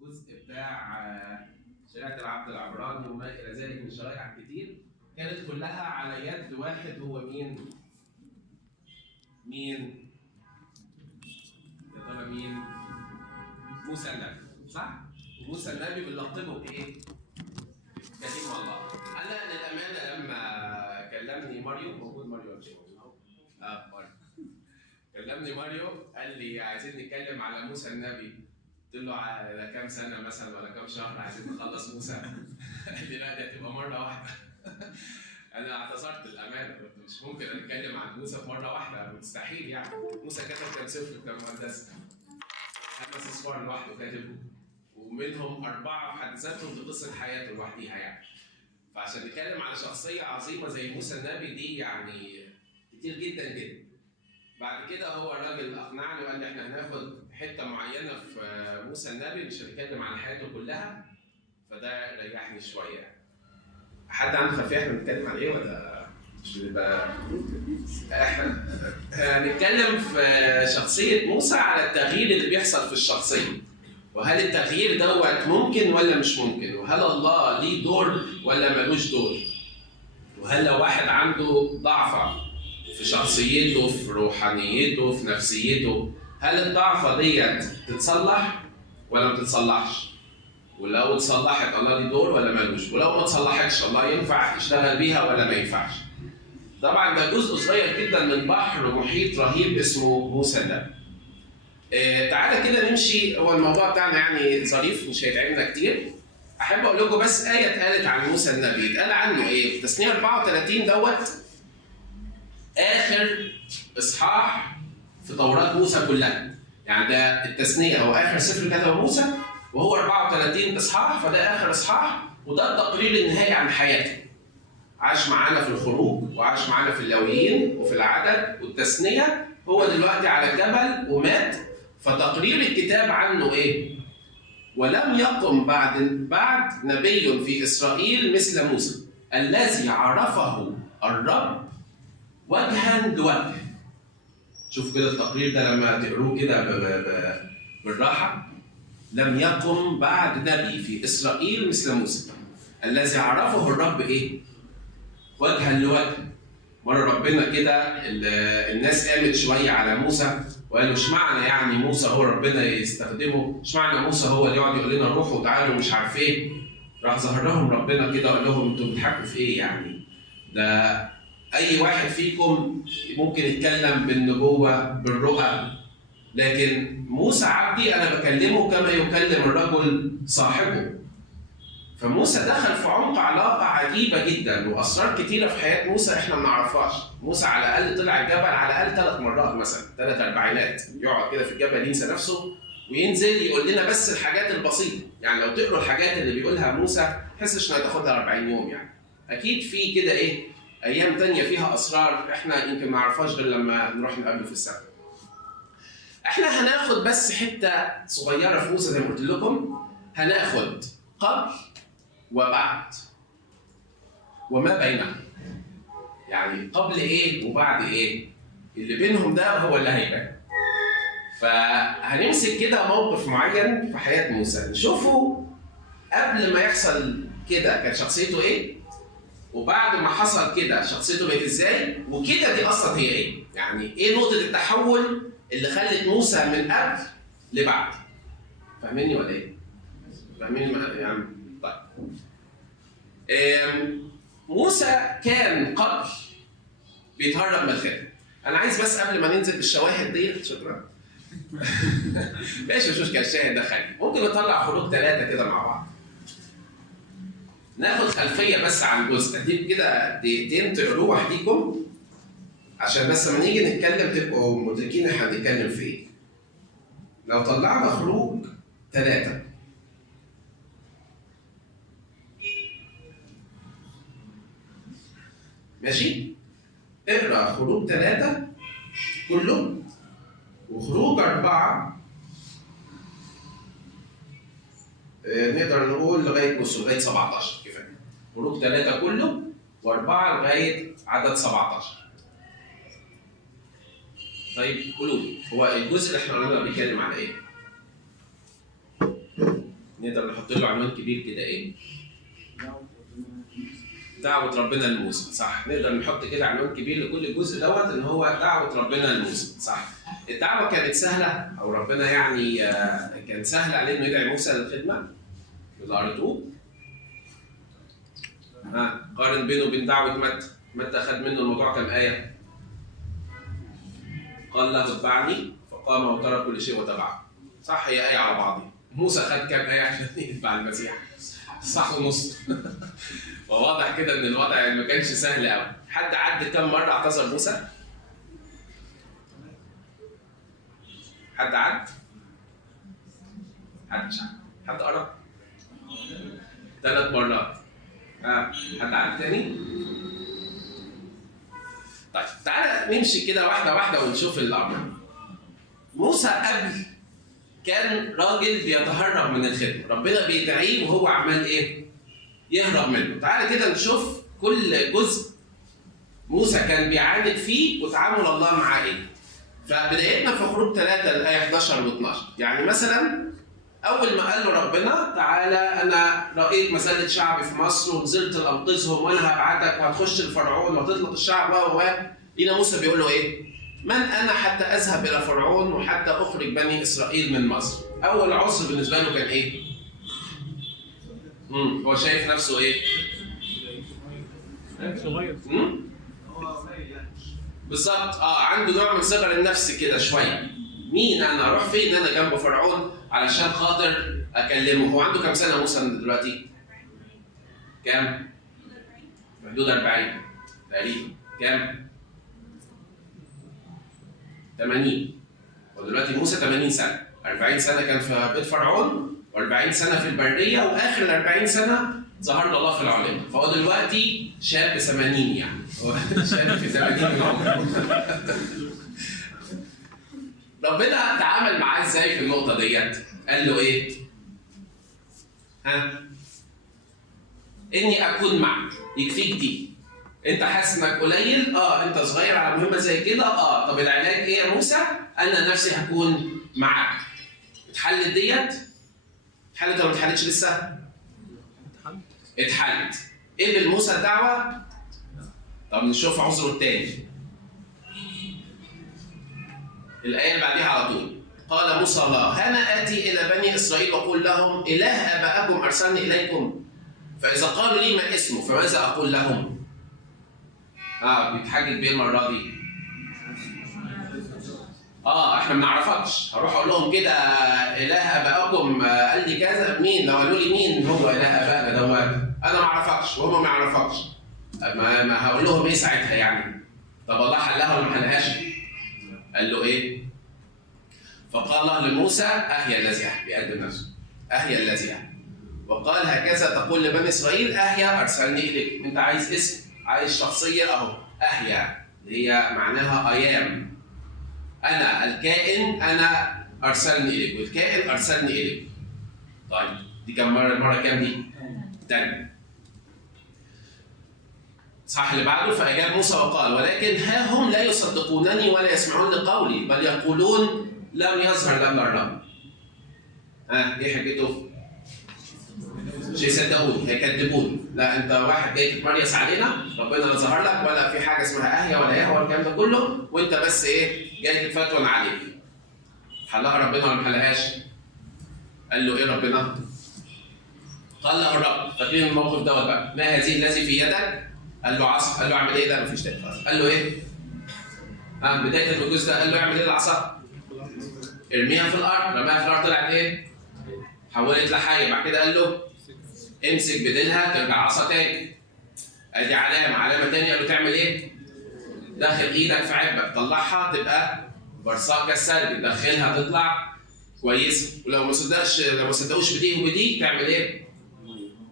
والجزء بتاع شريعة العبد العبراني وما إلى ذلك من شرائع كتير كانت كلها على يد واحد. هو مين؟ مين؟ يا ترى مين؟ موسى النبي، صح؟ موسى النبي بنلقبه بإيه؟ كريم الله. أنا للأمانة لما كلمني ماريو، موجود ماريو ولا ماريو. كلمني ماريو قال لي عايزين نتكلم على موسى النبي. قلت له على كام سنة مثلا ولا كام شهر عايزين نخلص موسى؟ قال لي لا دي هتبقى مرة واحدة. أنا اعتذرت الأمانة، قلت مش ممكن أتكلم عن موسى في مرة واحدة، مستحيل يعني. موسى كتب كام سفر كام مقدس؟ 5 أسفار لوحده كاتبهم، ومنهم 4 في حد ذاتهم دي قصة حياته لوحديها يعني. فعشان نتكلم على شخصية عظيمة زي موسى النبي دي يعني كتير جدا جدا. بعد كده هو الراجل اقنعني وقال لي احنا هناخد حته معينه في موسى النبي، مش هنتكلم عن حياته كلها، فده ريحني شويه. حد عنده خلفيه احنا بنتكلم عن ايه ولا مش بنبقى؟ احنا هنتكلم في شخصيه موسى على التغيير اللي بيحصل في الشخصيه، وهل التغيير دوت ممكن ولا مش ممكن، وهل الله ليه دور ولا ملوش دور، وهل لو واحد عنده ضعف في شخصيته في روحانيته في نفسيته، هل الضعفة ديت تتصلح ولا ما تتصلحش؟ ولو اتصلحت الله ليه دور ولا مالوش؟ ولو ما اتصلحتش الله ينفع يشتغل بيها ولا ما ينفعش؟ طبعا ده جزء صغير جدا من بحر محيط رهيب اسمه موسى النبي. تعالى كده نمشي. هو الموضوع بتاعنا يعني ظريف مش هيتعبنا كتير. احب اقول لكم بس آية اتقالت عن موسى النبي. اتقال عنه ايه؟ في تثنية 34 دوت آخر إصحاح في توراة موسى كلها. يعني ده التثنية هو آخر سفر كتبه موسى، وهو 34 إصحاح، فده آخر إصحاح، وده التقرير النهائي عن حياته. عاش معانا في الخروج، وعاش معانا في اللاويين، وفي العدد، والتثنية. هو دلوقتي على الجبل ومات، فتقرير الكتاب عنه إيه؟ ولم يقم بعد نبي في إسرائيل مثل موسى الذي عرفه الرب وجها لوجه. شوف كده التقرير ده لما تقروه كده بالراحه. لم يقم بعد نبي في اسرائيل مثل موسى الذي عرفه الرب ايه؟ وجها لوجه. مره ربنا كده الناس قامت شويه على موسى وقالوا اشمعنى يعني موسى هو ربنا يستخدمه؟ اشمعنى موسى هو اللي يقعد يقول لنا روحوا وتعالوا مش عارف ايه؟ راح ظهر لهم ربنا كده وقال لهم انتوا بتضحكوا في ايه يعني؟ ده أي واحد فيكم ممكن يتكلم بالنبوة بالرؤى، لكن موسى عبدي أنا بكلمه كما يكلم الرجل صاحبه. فموسى دخل في عمق علاقة عجيبة جدا وأسرار كتيرة في حياة موسى إحنا ما نعرفهاش. موسى على الأقل طلع الجبل على الأقل 3 مرات مثلا، 3 أربعينات، يقعد كده في الجبل ينسى نفسه وينزل يقول لنا بس الحاجات البسيطة. يعني لو تقروا الحاجات اللي بيقولها موسى تحسش إنها تاخدها 40 يوم يعني. أكيد في كده إيه؟ أيام تانية فيها أسرار إحنا يمكن ما نعرفهاش غير لما نروح نقابله في السماء. إحنا هناخد بس حتة صغيرة في موسى زي ما قلت لكم. هناخد قبل وبعد وما بينهم. يعني قبل إيه وبعد إيه؟ اللي بينهم ده هو اللي هيبان. فهنمسك كده موقف معين في حياة موسى نشوفه قبل ما يحصل كده كانت شخصيته إيه؟ وبعد ما حصل كده شخصيته بقت ازاي؟ وكده دي اصلا هي ايه؟ يعني ايه نقطة التحول اللي خلت موسى من قبل لبعد؟ فاهميني ولا ايه؟ فاهميني يعني؟ طيب. موسى كان قبل بيتهرب من الخدمة. انا عايز بس قبل ما ننزل بالشواهد دي، شكرا. ماشي مش مشكلة، الشاهد ده خلي. ممكن نطلع خروج 3 كده مع بعض. ناخد خلفيه بس عن جزء، اديك كده دقيقتين تقروه وحديكم عشان بس لما نيجي نتكلم تبقوا مدركين احنا هنتكلم في ايه. لو طلعنا خروج 3 ماشي؟ اقرا خروج 3 كله، وخروج 4 نقدر نقول لغايه لغايه 17 كفايه. خروج 3 كله و4 لغايه عدد 17. طيب قولوا لي هو الجزء اللي احنا قلنا بيتكلم عن ايه؟ نقدر نحط له عنوان كبير كده ايه؟ دعوة ربنا لموسى، صح. نقدر نحط كده عنوان كبير لكل الجزء دوت ان هو دعوة ربنا لموسى، صح. الدعوة كانت سهلة او ربنا يعني كان سهل عليه انه يدعي موسى للخدمة. اللي قريتوه؟ قارن بينه وبين دعوة متى خد منه الموضوع كام آية؟ قال له اتبعني فقام وترك كل شيء وتبعه. صح، هي آية على بعضها. موسى خد كام آية عشان يتبع المسيح؟ صح ونص. وواضح كده ان الوضع ما كانش سهل قوي. حد عد كم مرة اعتذر موسى؟ حد عد؟ حد مش عد. حد قرب؟ 3 مرات. حد عد تاني؟ طيب تعالى نمشي كده واحدة واحدة ونشوف الأمر. موسى قبل كان راجل بيتهرب من الخدمة، ربنا بيدعيه وهو عمال إيه؟ يهرب منه. تعالى كده نشوف كل جزء موسى كان بيعاند فيه وتعامل الله معاه إيه. فبدايتنا في خروج 3 الآية 11 و 12. يعني مثلا أول ما قال له ربنا تعالى أنا رأيت مسألة شعبي في مصر ونزلت أنقذهم وأنا هبعتك وهتخش الفرعون وهتطلق الشعب لينا موسى بيقول له إيه؟ من أنا حتى أذهب إلى فرعون وحتى أخرج بني إسرائيل من مصر؟ أول عذر بالنسبة له كان إيه؟ هو شايف نفسه إيه؟ صغير. بالظبط عنده نوع من صغر النفس كده شوية. مين أنا؟ أروح فين أنا جنب فرعون علشان خاطر أكلمه؟ هو عنده كام سنة موسى دلوقتي؟ كام؟ حدود 40 تقريبا. كام؟ 80. ودلوقتي موسى 80 سنة. 40 سنة كان في بيت فرعون و40 سنة في البرية، وآخر ال 40 سنة ظهر له الله في العليا. فهو دلوقتي شاب 80 يعني. هو شاب في 80 من عمره. ربنا تعامل معاه ازاي في النقطة ديت؟ قال له ايه؟ إني أكون معك، يكفيك دي. أنت حاسس إنك قليل؟ أنت صغير على مهمة زي كده؟ طب العلاج إيه يا موسى؟ أنا نفسي هكون معك. اتحلت ديت؟ اتحلت ولا ما اتحلتش لسه؟ اتحلت. قبل موسى الدعوة؟ طب نشوف عذره التاني. الآية اللي بعديها على طول. قال موسى الله أنا آتي إلى بني إسرائيل وأقول لهم إله آبائكم أرسلني إليكم، فإذا قالوا لي ما اسمه فماذا أقول لهم؟ بيتحجج بيه المرة دي. احنا ما نعرفكش. هروح اقول لهم كده اله ابائكم قال لي كذا. مين؟ لو قالوا لي مين هو اله ابائنا دوت؟ انا ما اعرفكش وهم ما يعرفكش. ما هقول لهم ايه ساعتها يعني؟ طب الله حلها ولا ما حلهاش؟ قال له ايه؟ فقال الله لموسى اهيا الذي بيقدم نفسه. اهيا الذي وقال هكذا تقول لبني اسرائيل اهيا ارسلني اليك. انت عايز اسم؟ عايز شخصيه؟ اهو اهيا اللي هي معناها ايام. أنا الكائن، أنا أرسلني إليك، والكائن أرسلني إليك. طيب دي كم مرة؟ المرة كام دي؟ تاني. صح اللي بعده. فأجاب موسى وقال ولكن ها هم لا يصدقونني ولا يسمعون لقولي بل يقولون لم يظهر لنا الرب. إيه حجته؟ مش يصدقوني، هيكذبوني. لا أنت واحد جاي تتمريس علينا، ربنا لا ظهر لك ولا في حاجة اسمها أهيا ولا يهوى والكلام ده كله، وأنت بس إيه؟ جاي تتفتون عليك. حلها ربنا ولا ما حلهاش؟ قال له ايه ربنا؟ قال له الرب. فاكرين الموقف دوت بقى؟ ما هذه الذي في يدك؟ قال له عصا. قال له اعمل ايه؟ ده مفيش تاني خالص. قال له ايه؟ بدايه الوجوز ده قال له اعمل ايه العصا؟ ارميها في الارض. رماها في الارض طلعت ايه؟ حولت لحيه. بعد كده قال له امسك بديلها ترجع عصا تاني. ادي علامه تانيه. قال له تعمل ايه؟ دخل ايدك في عبك طلعها تبقى برصاقه سلبي، دخلها تطلع كويسه. ولو ما صدقوش بدي وبدي تعمل ايه؟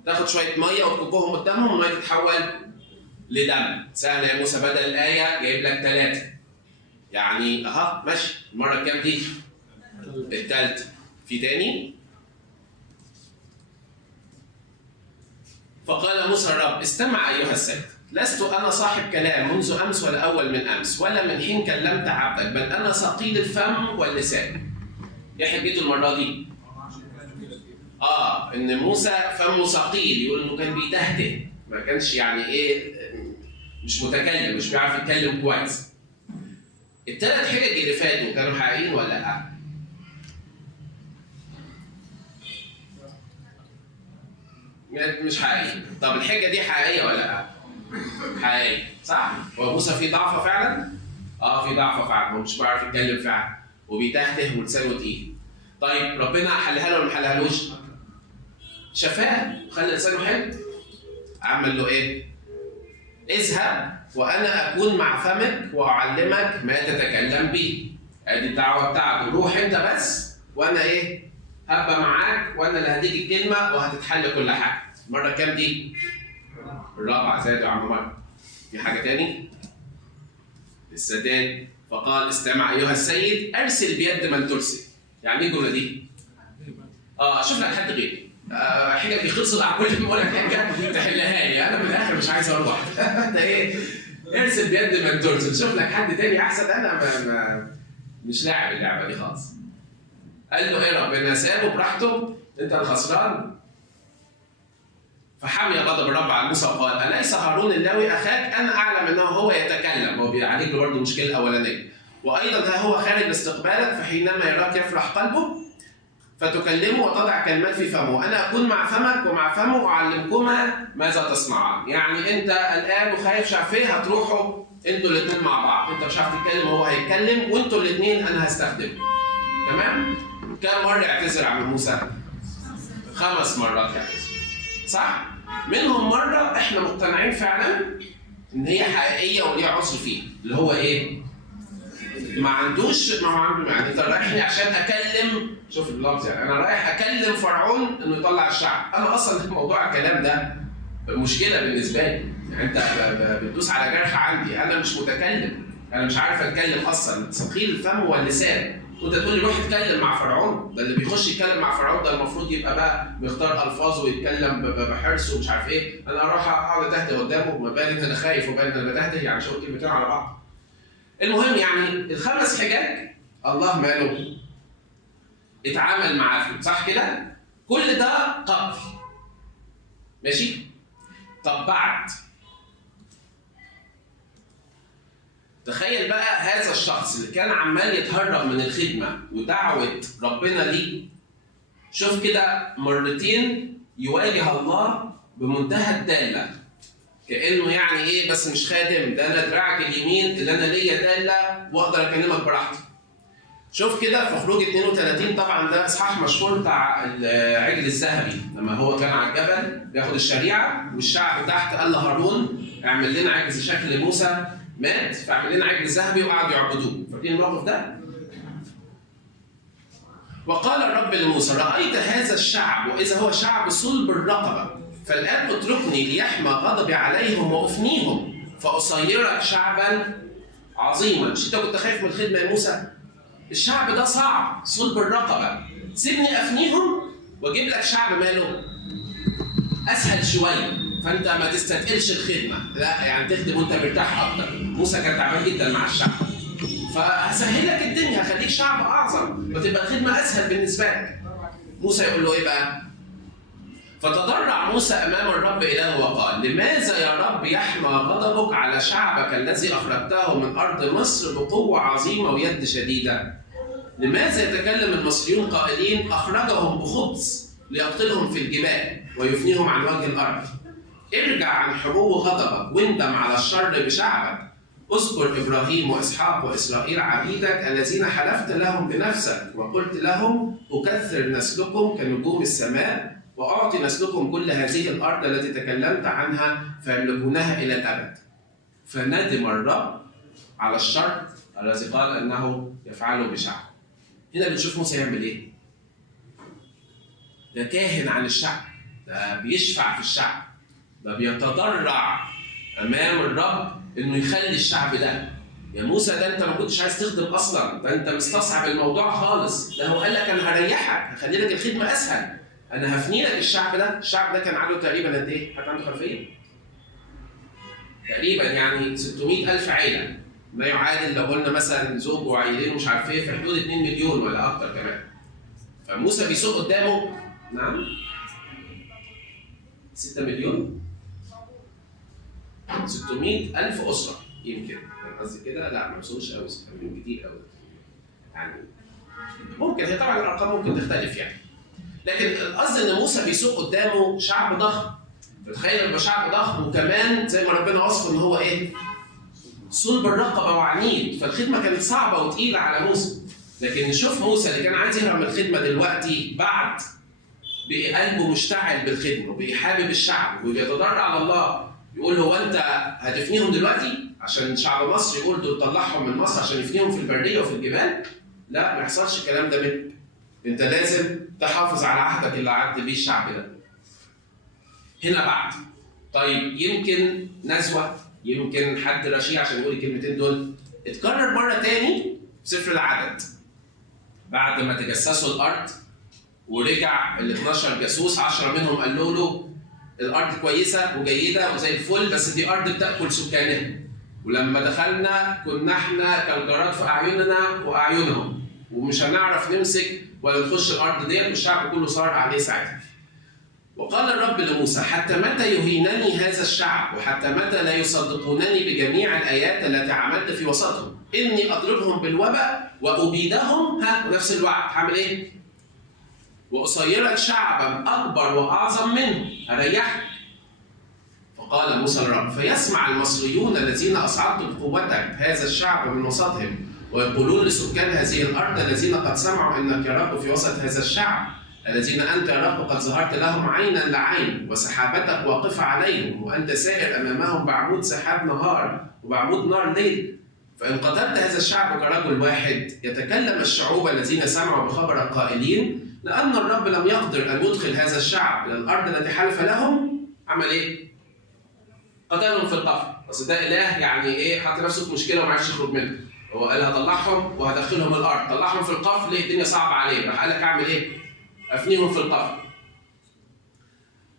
تاخد شويه ميه وتكبهم قدامهم والميه تتحول لدم. سهل يا موسى. بدل الايه جايب لك 3. يعني ماشي. المره الكام دي؟ الثالثه. في تاني؟ فقال موسى الرب استمع ايها السيد، لست أنا صاحب كلام منذ أمس ولا أول من أمس ولا من حين كلمت عبدك، بل أنا ثقيل الفم واللسان. إيه حجته المرة دي؟ ان موسى فمه ثقيل، يقول انه كان بيتهته، ما كانش يعني ايه، مش متكلم، مش بيعرف يتكلم كويس. الثلاث حجج اللي فاتوا كانوا حقيقيين ولا لا؟ مش حقيقي. طب الحجه دي حقيقيه ولا لا؟ حقيقيه، صح؟ هو موسى فيه ضعفه فعلا؟ في ضعفه فعلا، هو مش بيعرف يتكلم فعلا وبيتهته ولسانه تقيل. طيب ربنا حلها له ولا ما حلهالوش؟ شفاه وخلى لسانه حلو. عمل له ايه؟ اذهب وانا اكون مع فمك واعلمك ما تتكلم به. ادي الدعوه بتاعته، روح انت بس وانا ايه؟ هبقى معاك وانا اللي هديك الكلمه وهتتحل كل حاجه. المره كام دي؟ الرابعه. زاد يا عم مرة. في حاجه تاني؟ لسه تاني. فقال استمع ايها السيد ارسل بيد من ترسل. يعني ايه الجمله دي؟ اشوف لك حد غيري. حاجه بيخلصوا على كل ما اقول لك حاجه تحلها لي، انا من الاخر مش عايز اروح. انت ايه؟ ارسل بيد من ترسل، شوف لك حد تاني احسن، انا مش لاعب اللعبه دي خالص. قال له ايه ربنا؟ سابه براحته، انت الخسران. فحمي غضب الرب على موسى وقال اليس هارون اللاوي اخاك؟ انا اعلم انه هو يتكلم. هو بيعالج له برضه المشكله الاولانيه. وايضا ها هو خارج لاستقبالك، فحينما يراك يفرح قلبه فتكلمه وتضع كلمات في فمه. انا اكون مع فمك ومع فمه واعلمكما ماذا تصنعان. يعني انت قلقان وخايف شعفيه، هتروحوا انتوا الاثنين مع بعض، انت مش عارف تتكلم وهو هيتكلم، وانتوا الاثنين انا هستخدمه. تمام؟ كم مره يعتذر عم موسى؟ 5 مرات يعتذر. صح؟ منهم مره احنا مقتنعين فعلا ان هي حقيقيه وليها عذر فيها، اللي هو ايه؟ ما عنده يعني انت رايحني عشان اكلم، شوف اللفظ، يعني انا رايح اكلم فرعون انه يطلع الشعب. انا اصلا موضوع الكلام ده مشكله بالنسبه لي، يعني انت بتدوس على جرح عندي، انا مش متكلم، انا مش عارف اتكلم اصلا، ثقيل الفم واللسان. وانت تقول لي روح اتكلم مع فرعون؟ ده اللي بيخش يتكلم مع فرعون ده المفروض يبقى بقى بيختار الفاظه ويتكلم بحرص ومش عارف ايه. انا اروح اقعد اتهته قدامه، ما بالي ان انا خايف وبالي ان انا بتهته، يعني شو كلمتين على بعض. المهم يعني ال5 حجاج الله ماله اتعامل معاه، صح كده؟ كل ده قبل. ماشي؟ طب بعد، تخيل بقى هذا الشخص اللي كان عمال يتهرب من الخدمة ودعوة ربنا ليه، شوف كده مرتين يواجه الله بمنتهى الدالة، كأنه يعني ايه، بس مش خادم، ده انا دراعك اليمين اللي انا ليا دالة واقدر اكلمك براحتي. شوف كده في خروج 32، طبعا ده اصحاح مشهور بتاع العجل الذهبي، لما هو كان على الجبل بياخد الشريعة والشعب تحت قال لهارون اعمل لنا عجل شكل موسى مات، فعمل لنا عجل ذهبي وقعدوا يعبدوه. فاكرين الموقف ده؟ وقال الرب لموسى رأيت هذا الشعب وإذا هو شعب صلب الرقبة، فالآن اتركني ليحمى غضبي عليهم وأفنيهم فأصيرك شعبا عظيما. مش أنت كنت خايف من الخدمة يا موسى؟ الشعب ده صعب صلب الرقبة، سيبني أفنيهم وأجيب لك شعب ماله أسهل شوية، فأنت ما تستثقلش الخدمة، لا يعني تخدم وأنت مرتاح أكتر. موسى كان تعبان جدا مع الشعب، فهسهل لك الدنيا، هخليك شعب أعظم وتبقى الخدمة أسهل بالنسبة لك. موسى يقول له إيه بقى؟ فتضرع موسى أمام الرب إلهه وقال لماذا يا رب يحمى غضبك على شعبك الذي أخرجته من أرض مصر بقوة عظيمة ويد شديدة؟ لماذا يتكلم المصريون قائلين أخرجهم بخبز ليقتلهم في الجبال ويفنيهم عن وجه الأرض؟ ارجع عن حمو غضبك واندم على الشر بشعبك. اذكر إبراهيم وإسحاق وإسرائيل عبيدك الذين حلفت لهم بنفسك وقلت لهم أكثر نسلكم كنجوم السماء وأعطي نسلكم كل هذه الأرض التي تكلمت عنها فيملكونها إلى الأبد. فندم الرب على الشر الذي قال أنه يفعله بشعب. هنا بنشوف موسى يعمل إيه؟ ده كاهن عن الشعب، ده بيشفع في الشعب، ده بيتضرع أمام الرب إنه يخلي الشعب ده. يا موسى ده أنت ما كنتش عايز تخدم أصلاً، ده أنت مستصعب الموضوع خالص، ده هو قال لك أنا هريحك، هخلي لك الخدمة أسهل، أنا هفني لك الشعب ده. الشعب ده كان عدده تقريباً قد إيه؟ حد عنده خلفية؟ تقريباً يعني 600,000 عيلة، ما يعادل لو قلنا مثلاً زوج وعيلين ومش عارف إيه في حدود 2 مليون ولا أكتر كمان. فموسى بيسوق قدامه، نعم؟ 6 مليون 600,000 أسرة يمكن، كان قصدي كده، لا ما وصلوش قوي 6 مليون كتير قوي يعني، ممكن هي طبعا الأرقام ممكن تختلف يعني، لكن القصد إن موسى بيسوق قدامه شعب ضخم. تخيل يبقى شعب ضخم وكمان زي ما ربنا وصفه إن هو إيه؟ صلب الرقبة وعنيد، فالخدمة كانت صعبة وتقيلة على موسى. لكن نشوف موسى اللي كان عايز يهرب من الخدمة دلوقتي بعد بقى قلبه مشتعل بالخدمة وبقى حابب الشعب وبيتضرع على الله، يقول هو أنت هتفنيهم دلوقتي عشان شعب مصر يقول دول طلعهم من مصر عشان يفنيهم في البرية وفي الجبال؟ لا، ما يحصلش الكلام ده منك. أنت لازم تحافظ على عهدك اللي عهد بيه الشعب ده. هنا بعد طيب يمكن نزوة، يمكن حد رشيع عشان يقول الكلمتين دول. اتكرر مرة تاني في سفر العدد بعد ما تجسسوا الأرض ورجع ال 12 جاسوس، 10 منهم قالوا له الأرض كويسة وجيدة وزي الفل، بس دي أرض بتأكل سكانها، ولما دخلنا كنا احنا كالجراد في أعيننا وأعينهم، ومش هنعرف نمسك ولا نخش الأرض ديت، والشعب كله صار عليه ساعتها. وقال الرب لموسى: حتى متى يهينني هذا الشعب؟ وحتى متى لا يصدقونني بجميع الآيات التي عملت في وسطهم؟ إني أضربهم بالوباء وأبيدهم ونفس الوقت هعمل إيه؟ وأصيرك شعبا أكبر وأعظم منه، أريحك. فقال موسى الرب: فيسمع المصريون الذين أصعدت بقوتك هذا الشعب من وسطهم، ويقولون لسكان هذه الأرض الذين قد سمعوا أنك يا رب في وسط هذا الشعب، الذين أنت يا رب قد ظهرت لهم عينا لعين، وسحابتك واقفة عليهم، وأنت سائر أمامهم بعمود سحاب نهار وبعمود نار ليل. فإن قتلت هذا الشعب كرجل واحد، يتكلم الشعوب الذين سمعوا بخبرك قائلين: لأن الرب لم يقدر أن يدخل هذا الشعب إلى الأرض التي حلف لهم. عمل إيه؟ قتلهم في القفر. بس ده إله يعني إيه؟ حط نفسه في مشكلة وما عرفش يخرج منها. هو قال هطلعهم وهدخلهم الأرض، طلعهم في القفر، ليه الدنيا صعبة عليه، راح قال لك أعمل إيه؟ أفنيهم في القفر.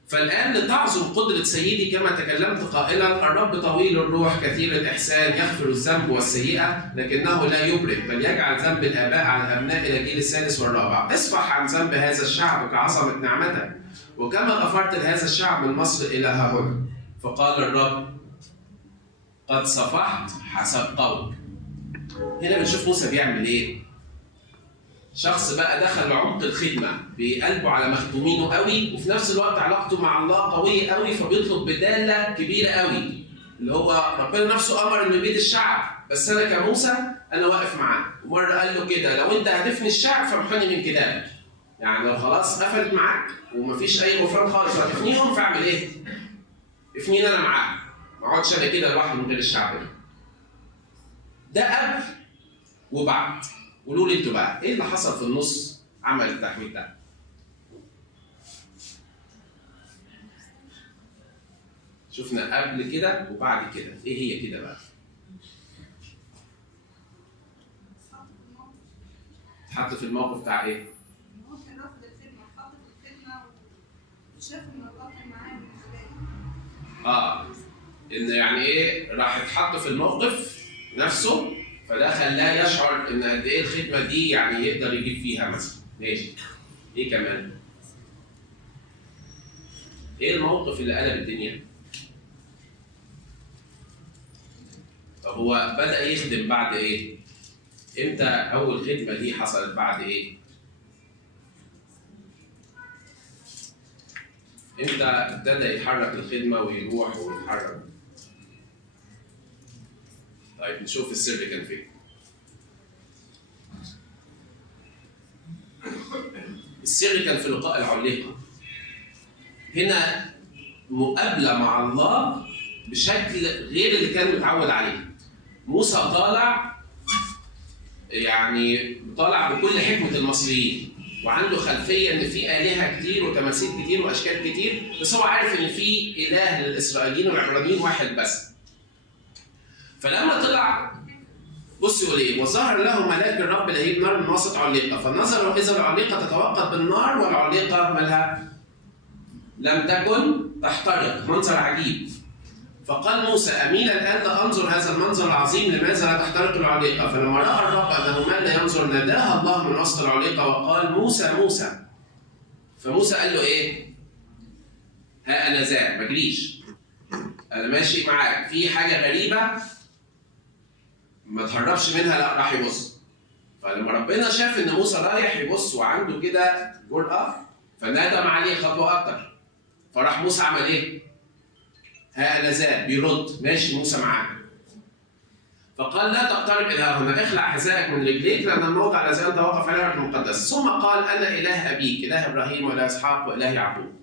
فالآن لتعظم قدرة سيدي كما تكلمت قائلا: الرب طويل الروح كثير الإحسان، يغفر الذنب والسيئة لكنه لا يبرئ، بل يجعل ذنب الآباء على الأبناء إلى الجيل الثالث والرابع. اصفح عن ذنب هذا الشعب كعظمة نعمتك، وكما غفرت لهذا الشعب من مصر إلى ها هنا. فقال الرب: قد صفحت حسب قولك. هنا بنشوف موسى بيعمل إيه؟ شخص بقى دخل عمق الخدمة بقلبه على مخدومينه قوي، وفي نفس الوقت علاقته مع الله قوية قوي، فبيطلب بدالة كبيرة قوي، اللي هو ربنا نفسه أمر إنه يبيد الشعب، بس أنا كموسى أنا واقف معاه. ومرة قال له كده: لو أنت هتفني الشعب فامحني من كتابك. يعني لو خلاص قفلت معاك ومفيش أي غفران خالص وهتفنيهم، فاعمل إيه؟ افنيني أنا معاك، ما اقعدش أنا كده لوحدي من غير الشعب ده قبل وبعد. قولوا لي انتوا بقى ايه اللي حصل في النص عمل التحويل ده؟ شفنا قبل كده وبعد كده، ايه هي كده بقى؟ اتحط في الموقف بتاع ايه؟ هو كان رافض الخدمه، اتحط في الخدمه وشاف ان الله كان معاه من البدايه. ان يعني ايه؟ راح اتحط في الموقف نفسه، فده خلاه يشعر ان قد ايه الخدمه دي يعني يقدر يجيب فيها مثلا. ماشي. ايه كمان؟ ايه الموقف اللي قلب الدنيا؟ طب هو بدأ يخدم بعد ايه؟ امتى اول خدمه دي حصلت بعد ايه؟ امتى ابتدى يتحرك الخدمه ويروح ويتحرك؟ طيب نشوف السر كان فين. السر كان في لقاء العليقة. هنا مقابلة مع الله بشكل غير اللي كان متعود عليه. موسى طالع بكل حكمة المصريين، وعنده خلفية إن في آلهة كتير وتماثيل كتير وأشكال كتير، بس هو عارف إن في إله للإسرائيليين والعبرانيين واحد بس. فلما طلع بص يقول ايه: وظهر له ملاك الرب لهيب نار من وسط عليقه، فنظروا اذا العليقه تتوقد بالنار والعليقه مالها لم تكن تحترق. منظر عجيب. فقال موسى: اميل الان لانظر هذا المنظر العظيم، لماذا لا تحترق العليقه؟ فلما راى الرب انه مال لا ينظر، ناداه الله من وسط العليقه وقال: موسى موسى. فموسى قال له ايه؟ ها انا ذا، ما اجريش، انا ماشي معاك، في حاجه غريبه ما تهربش منها، لا راح يبص. فلما ربنا شاف ان موسى رايح يبص وعنده كده جرأة فندم عليه خطوه اكتر. فراح موسى عمل ايه؟ ها انا ذا، بيرد، ماشي موسى معاه. فقال لا تقترب الى هنا، اخلع حذائك من رجليك لان الموضع الذي انت واقف عليه المقدس. ثم قال انا اله ابيك، اله ابراهيم واله اسحاق واله يعقوب.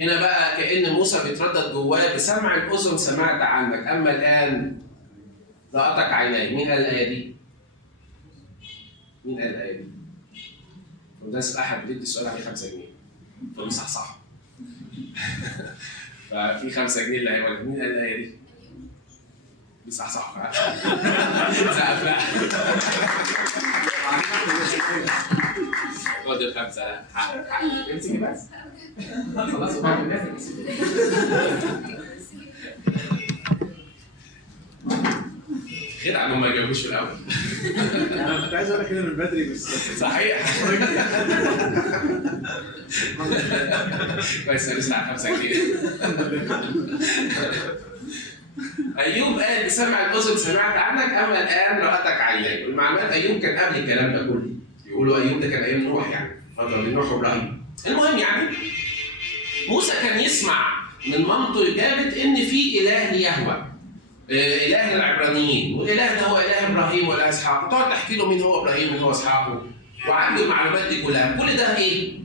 هنا بقى كأن موسى بيتردد جواه، بسمع الأذن سمعت عنك، أما الآن رأتك عيناي. مين قال الآية دي؟ مين قال الآية دي؟ فمدرس الأحد بيدي السؤال عليه 5 جنيه. فمصحصح. ففي 5 جنيه اللي هيقول مين قال الآية دي؟ بيصحصح فعلا. سقف لا. خد ال5 حقك حقك، امسكي بس. خلاص بعد الناس خدعة انهم ما يجاوبوش في الاول. انا كنت عايز اقول لك كده من بدري بس صحيح. كويس لسه على 5 جنيه. ايوب قال بسمع الاذن سمعت عنك، اما الان رأتك عيناي. والمعلومات ايوب كان قبل الكلام ده كله. يقولوا ايوب ده كان ايام نوح، يعني فتره من نوح وابراهيم. المهم يعني موسى كان يسمع من مامته اجابه ان في اله يهوه، اله العبرانيين، والاله ده هو اله ابراهيم واله اسحاق، وتقعد تحكي له مين هو ابراهيم ومين هو اسحاق، وعنده المعلومات دي كلها. كل ده ايه؟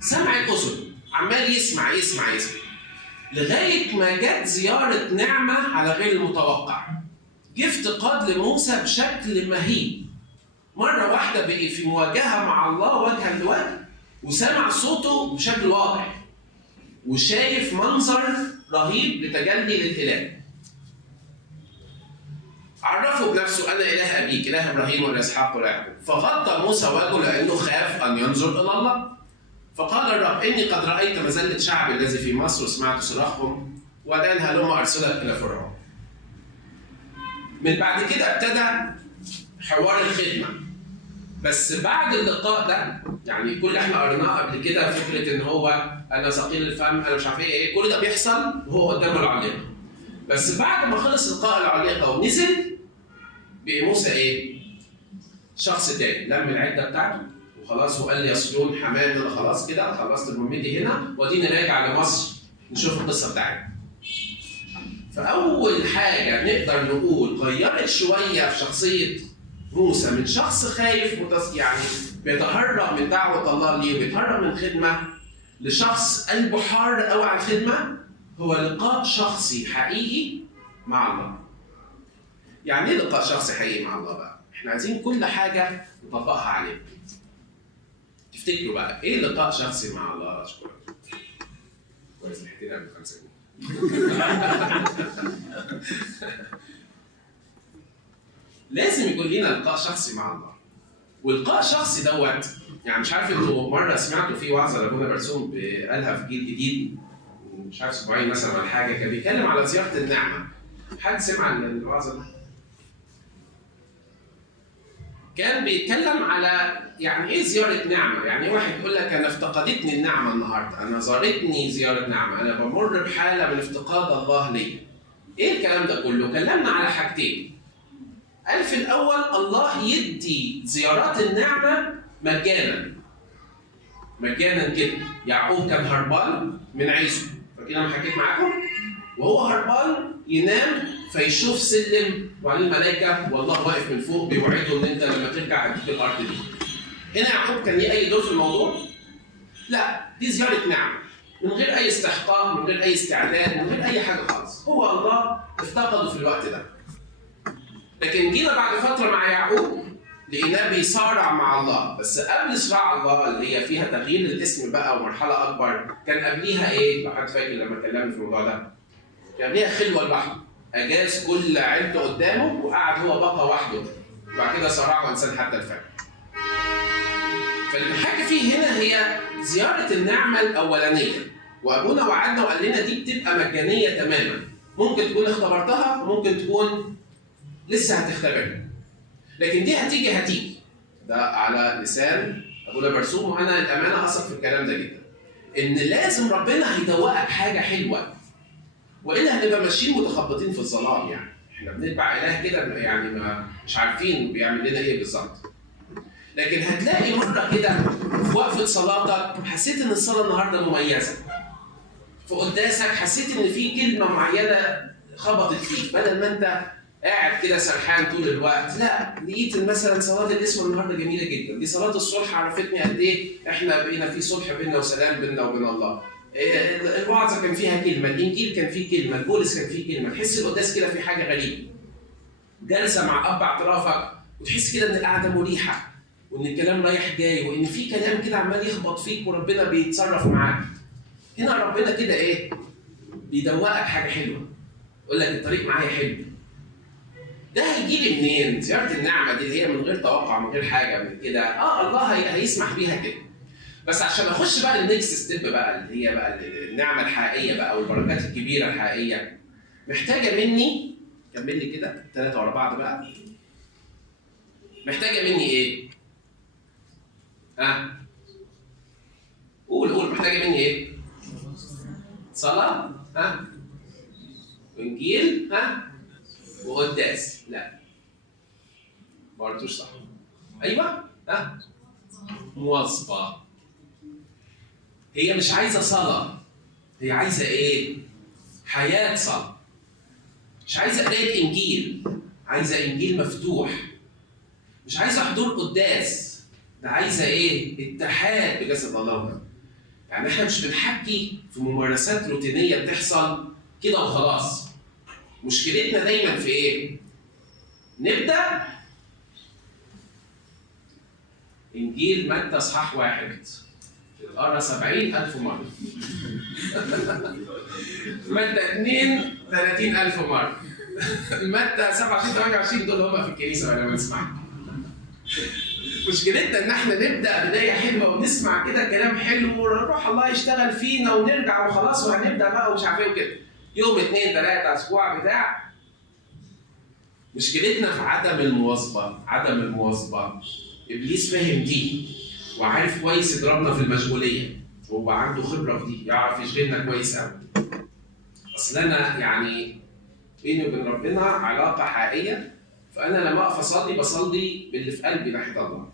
سمع الاذن، عمال يسمع يسمع يسمع لغايه ما جت زياره نعمه على غير المتوقع. جه افتقاد لموسى بشكل مهيب. مره واحده بقي في مواجهه مع الله وجها لوجه، وسمع صوته بشكل واضح، وشايف منظر رهيب لتجلي للاله. عرفه بنفسه انا اله ابيك، اله ابراهيم ولا اسحاق ولا يعقوب. فغطى موسى وجهه لانه خاف ان ينظر الى الله. فقال الرب اني قد رايت مذله شعبي الذي في مصر وسمعت صراخهم، والان هلم ارسلك الى فرعون. من بعد كده ابتدى حوار الخدمه. بس بعد اللقاء ده، يعني كل اللي احنا قريناه قبل كده، فكره ان هو انا ثقيل الفم، انا مش عارف ايه، كل ده بيحصل وهو قدام العليقه. بس بعد ما خلص لقاء العليقه ونزل، بقي موسى ايه؟ شخص تاني، لم العده بتاعته وخلاص، وقال لي يا صهيون حماد انا خلاص كده خلصت مهمتي هنا واديني راجع لمصر نشوف القصه بتاعتنا. فاول حاجه نقدر نقول غيرت شويه في شخصيه موسى من شخص خايف يعني بيتهرب من دعوه الله ليه وبيتهرب من الخدمه، لشخص قلبه حار قوي على الخدمه، هو لقاء شخصي حقيقي مع الله. يعني ايه لقاء شخصي حقيقي مع الله بقى؟ احنا عايزين كل حاجه نطبقها عليه. تفتكروا بقى ايه لقاء شخصي مع الله؟ اشكرك. كويس لحقتنا قبل 5 جنيه. لازم يكون لينا لقاء شخصي مع الله. واللقاء الشخصي دوت، يعني مش عارف انتوا مره سمعتوا في وعظه لابونا برسوم قالها في جيل جديد، مش عارف اسبوعين مثلا ولا حاجه، كان بيتكلم على زياره النعمه. حد سمع عن الوعظه دي؟ كان بيتكلم على يعني ايه زياره نعمه، يعني واحد يقول لك انا افتقدتني النعمه النهارده، انا زارتني زياره نعمه، انا بمر بحاله من افتقاد الله لي. ايه الكلام ده كله؟ كلمنا على حاجتين. قال في الاول الله يدي زيارات النعمه مجانا. مجانا كده. يعقوب كان هربان من عيسو، فاكرين لما حكيت معاكم؟ وهو هربان ينام فيشوف سلم وعليه الملائكه والله واقف من فوق بيوعده ان انت لما ترجع هتجيب الارض دي. هنا يعقوب كان ليه اي دور في الموضوع؟ لا، دي زياره نعمه من غير اي استحقاق، من غير اي استعداد، من غير اي حاجه خالص. هو الله افتقده في الوقت ده. لكن جينا بعد فتره مع يعقوب لقيناه بيصارع مع الله، بس قبل صراع الله اللي هي فيها تغيير الاسم بقى ومرحله اكبر، كان قبليها ايه؟ لو حد فاكر لما اتكلمنا في الموضوع ده. كان قبليها خلوه لوحده. اجاز كل عيلته قدامه وقعد هو بقى وحده. وبعد كده صارعه انسان حتى الفجر. فالحاجه فيه هنا هي زياره النعمه الاولانيه. وابونا وعدنا وقال لنا دي بتبقى مجانيه تماما. ممكن تكون اختبرتها وممكن تكون لسه هتختبرها. لكن دي هتيجي. ده على لسان ابونا برسوم، وانا الامانه اثق في الكلام ده جدا. ان لازم ربنا هيدوقك حاجه حلوه، والا هنبقى ماشيين متخبطين في الظلام. يعني احنا بنتبع اله كده يعني مش عارفين بيعمل لنا ايه بالظبط. لكن هتلاقي مره كده في وقفه صلاتك حسيت ان الصلاه النهارده مميزه. في قداسك حسيت ان في كلمه معينه خبطت فيك، بدل ما انت قاعد كده سرحان طول الوقت، لا لقيت مثلا صلاه الاسم النهارده جميله جدا. دي صلاه الصلح عرفتني قد ايه احنا بقينا في صلح بيننا وسلام بيننا وبين الله. الوعظه كان فيها كلمه، الانجيل كان فيه كلمه، البولس كان فيه كلمه، تحس القداس كده في حاجه غريبه. جلسه مع اب اعترافك وتحس كده ان القعده مريحه، وان الكلام رايح جاي، وان في كلام كده عمال يخبط فيك وربنا بيتصرف معاك. هنا ربنا كده ايه؟ بيدوقك حاجه حلوه. يقول لك الطريق معايا حلو. ده هيجي لي منين؟ زياره النعمه دي اللي هي من غير توقع، من غير حاجه من كده، الله هيسمح بيها كده. بس عشان اخش بقى النكست ستيب بقى اللي هي بقى النعمه الحقيقيه بقى والبركات الكبيره الحقيقيه، محتاجه مني، كمل لي كده 3 ورا بعض بقى. محتاجه مني ايه؟ قول محتاجه مني ايه؟ صلاه؟ وانجيل؟ وقداس؟ لا ما قلتوش صح. ايوه مواظبه. هي مش عايزه صلاه، هي عايزه ايه؟ حياه صلاه. مش عايزه قرايه انجيل، عايزه انجيل مفتوح. مش عايزه حضور قداس، ده عايزه ايه؟ اتحاد بجسد الله. يعني احنا مش بنحكي في ممارسات روتينيه بتحصل كده وخلاص. مشكلتنا دايما في ايه؟ نبدا انجيل متى اصحاح 1 تقرا 70,000 مره. متى 2 30,000 مره. متى 27 28 دول هم في الكنيسه ولا بنسمع. مشكلتنا ان احنا نبدا بدايه حلوه ونسمع كده كلام حلو ونروح الله يشتغل فينا ونرجع وخلاص وهنبدا بقى ومش عارف ايه وكده. يوم 2 3 اسبوع بتاع. مشكلتنا في عدم المواظبه. ابليس فاهم دي وعارف كويس يضربنا في المشغوليه، وهو عنده خبره في دي، يعرف يشغلنا كويس قوي. اصل انا يعني بيني وبين ربنا علاقه حقيقيه، فانا لما اقف اصلي بصلي باللي في قلبي ناحيه الله.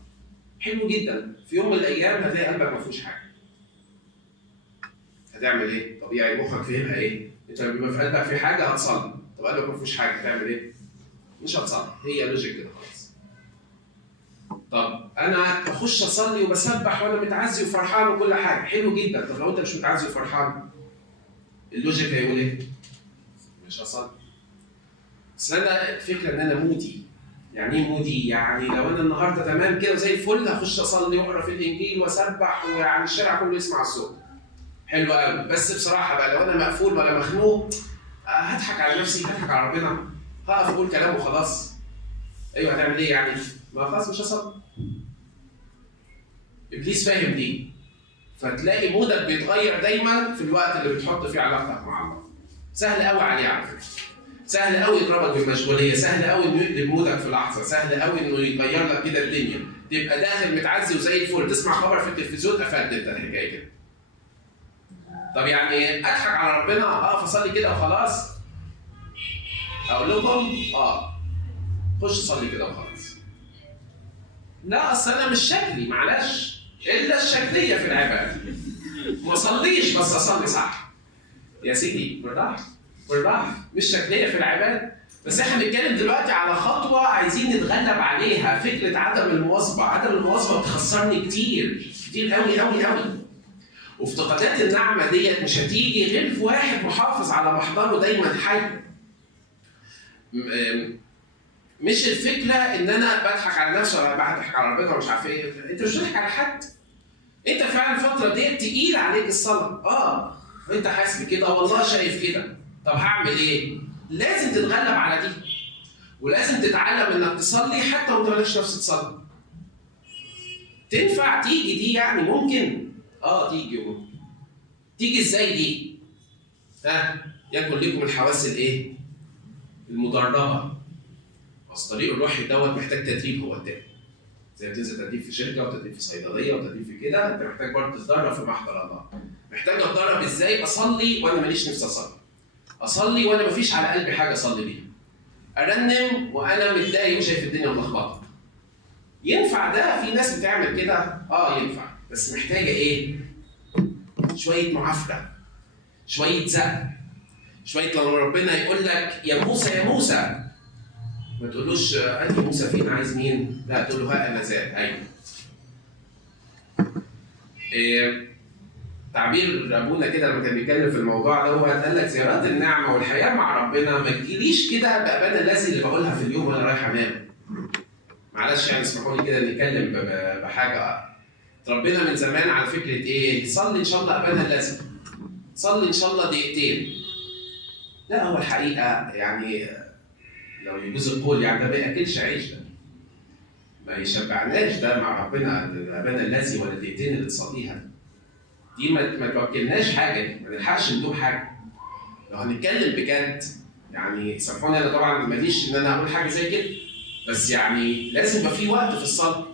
حلو جدا. في يوم من الايام هتلاقي قلبك ما فيهوش حاجه. هتعمل ايه؟ طبيعي مخك فهمها ايه؟ انت لما يبقى في قلبك في حاجه هتصلي، طب قلبك ما فيهوش حاجه هتعمل ايه؟ مش هتصلي، هي لوجيك كده خلاص. طب انا بخش اصلي وبسبح وانا متعزي وفرحان وكل حاجه، حلو جدا. طب لو انت مش متعزي وفرحان، اللوجيك هيقول ايه؟ مش هصلي. اصل انا الفكره ان انا مودي. يعني ايه مودي؟ يعني لو انا النهارده تمام كده زي الفل هخش اصلي واقرا في الانجيل واسبح ويعني الشارع كله يسمع الصوت. حلو قوي. بس بصراحه بقى لو انا مقفول ولا مخنوق هضحك على نفسي، هضحك على ربنا، هقف اقول كلام وخلاص. ايوه هتعمل ايه يعني؟ ما خلاص مش هصلي. ابليس فاهم دي. فتلاقي مودك بيتغير دايما في الوقت اللي بتحط فيه علاقتك مع الله. سهل قوي عليه على فكره. سهل قوي يضربك بالمشغوليه، سهل قوي انه يقلب مودك في لحظه، سهل قوي انه يغير لك كده الدنيا، تبقى داخل متعزي وزي الفل، تسمع خبر في التلفزيون قفلت انت الحكايه كده. طب يعني اضحك على ربنا اقف اصلي كده وخلاص؟ اقول لكم خش صلي كده وخلاص. لا اصل انا مش شكلي، معلش، الا الشكليه في العباده. ما اصليش بس اصلي صح. يا سيدي بالراحه، مش شكليه في العباده. بس احنا بنتكلم دلوقتي على خطوه عايزين نتغلب عليها، فكره عدم المواظبه. عدم المواظبه بتخسرني كتير قوي قوي قوي. وافتقادات النعمه ديت مش هتيجي غير في واحد محافظ على محضره دايما حي. مش الفكره ان انا بضحك على نفسي ولا بضحك على ربنا ومش عارف ايه. انت مش بتضحك على حد. انت فعلا الفتره ديت تقيل عليك الصلاه. انت حاسس بكده والله شايف كده. طب هعمل ايه؟ لازم تتغلب على دي. ولازم تتعلم انك تصلي حتى وانت مالكش نفس تصلي. تنفع تيجي دي يعني ممكن؟ تيجي ممكن. تيجي ازاي دي؟ يكن لكم الحواس الايه؟ المدربه. بس الطريق الروحي دوت محتاج تدريب هو التاني. زي ما بتنزل تدريب في شركه وتدريب في صيدليه وتدريب في كده، انت محتاج برضه تتدرب في محضر الله. محتاج اتدرب ازاي اصلي وانا ماليش نفسي اصلي. اصلي وانا مفيش على قلبي حاجه اصلي بيها. ارنم وانا متضايق وشايف الدنيا ملخبطه. ينفع ده؟ في ناس بتعمل كده؟ ينفع، بس محتاجه ايه؟ شويه معافره، شويه زق، شويه لما ربنا يقول لك يا موسى يا موسى، ما تقولوش انهي موسى فين عايز مين؟ لا، تقول له ها انا ذا. ايوه. تعبير ابونا كده لما كان بيتكلم في الموضوع ده، هو قال لك زيارات النعمه والحياه مع ربنا ما تجيليش كده بابانا الذي اللي بقولها في اليوم وانا رايح انام. معلش يعني اسمحوا لي كده نتكلم بحاجه. ربنا من زمان على فكره ايه؟ صلي ان شاء الله ابانا الذي. صلي ان شاء الله دقيقتين. لا، هو الحقيقه يعني لو يجوز القول يعني ده ما ياكلش عيش، ده ما يشبعناش ده مع ربنا ابانا الذي ولا الدقيقتين اللي تصليها دي ما توكلناش حاجه، دي ما نلحقش ندوق حاجه. لو هنتكلم بجد يعني سامحوني انا طبعا ماليش ان انا اقول حاجه زي كده، بس يعني لازم يبقى في وقت في الصلاه.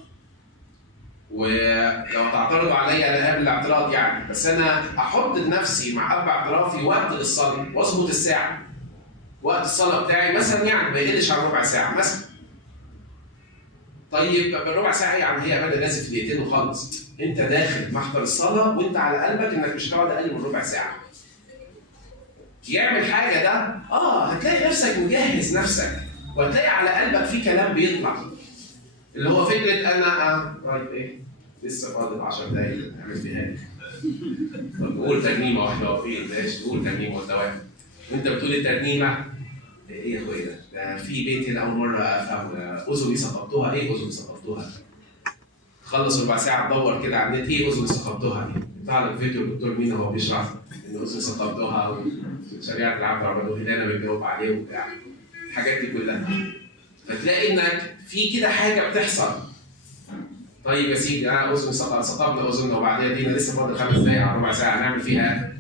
ولو تعترضوا عليا انا قابل الاعتراض يعني، بس انا احط لنفسي مع اب اعترافي وقت للصلاه واظبط الساعه. وقت الصلاه بتاعي مثلا يعني ما يقلش عن ربع ساعه مثلا. طيب بالربع ساعه يعني هي ابدا لازم في دقيقتين وخلص. انت داخل محضر الصلاه وانت على قلبك انك مش هتقعد اقل من ربع ساعه. يعمل حاجه ده هتلاقي نفسك مجهز نفسك، وهتلاقي على قلبك في كلام بيطلع اللي هو فكره انا طيب ايه لسه فاضل 10 دقايق اعمل فيها ايه؟ طب قول ترنيمه واحده واقفين، ماشي قول ترنيمه وانت واقف. وانت بتقول الترنيمه ايه يا اخويا ده في بيت هنا اول مره افهم، اذني سقطتها. ايه اذني سقطتها؟ تخلص ربع ساعه تدور كده على النت ايه اذني سقطتها دي؟ يطلع لك فيديو الدكتور مين هو بيشرح ان اذني سقطتها وشريعه العبد ربنا وهدانا بيجاوب عليه وبتاع الحاجات دي كلها. فتلاقي انك في كده حاجه بتحصل. طيب يا سيدي انا اذني سقطنا اذننا وبعدين دينا لسه فاضل 5 دقايق على ربع ساعه هنعمل فيها.